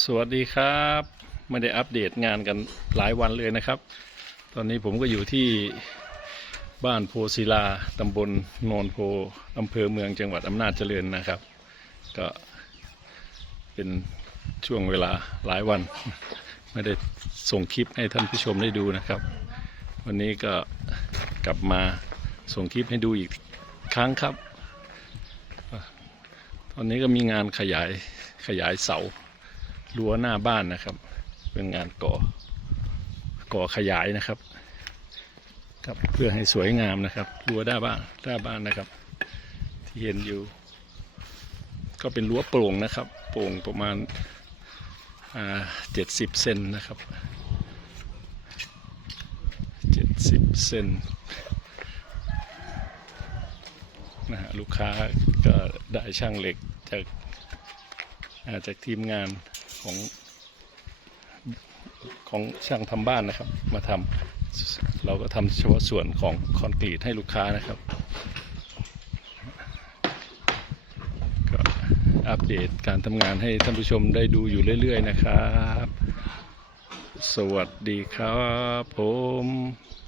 สวัสดีครับ ไม่ได้อัปเดตงานกันหลายวันเลยนะครับ ตอนนี้ผมก็อยู่ที่บ้านโพศิลาตำบลโนนโพอำเภอเมืองจังหวัดอำนาจเจริญนะครับ ก็เป็นช่วงเวลาหลายวัน ไม่ได้ส่งคลิปให้ท่านผู้ชมได้ดูนะครับ วันนี้ก็กลับมาส่งคลิปให้ดูอีกครั้งครับ ตอนนี้ก็มีงานขยายขยายเสา รั้วหน้าบ้านนะครับ เป็นงานก่อก่อขยายนะครับครับเพื่อให้สวยงามนะครับรั้วหน้าบ้านหน้าบ้านนะครับ ที่เห็นอยู่ ก็เป็นรั้วโปร่งนะครับ โปร่งประมาณเจ็ดสิบเซนนะครับเจ็ดสิบเซนนะฮะลูกค้าก็ได้ช่างเหล็กจากอาจากทีมงาน ของของช่างทำบ้านนะครับ มาทำเราก็ทำเฉพาะส่วนของคอนกรีตให้ลูกค้านะครับ ก็อัปเดตการทำงานให้ท่านผู้ชมได้ดูอยู่เรื่อย ๆ นะครับ สวัสดีครับผม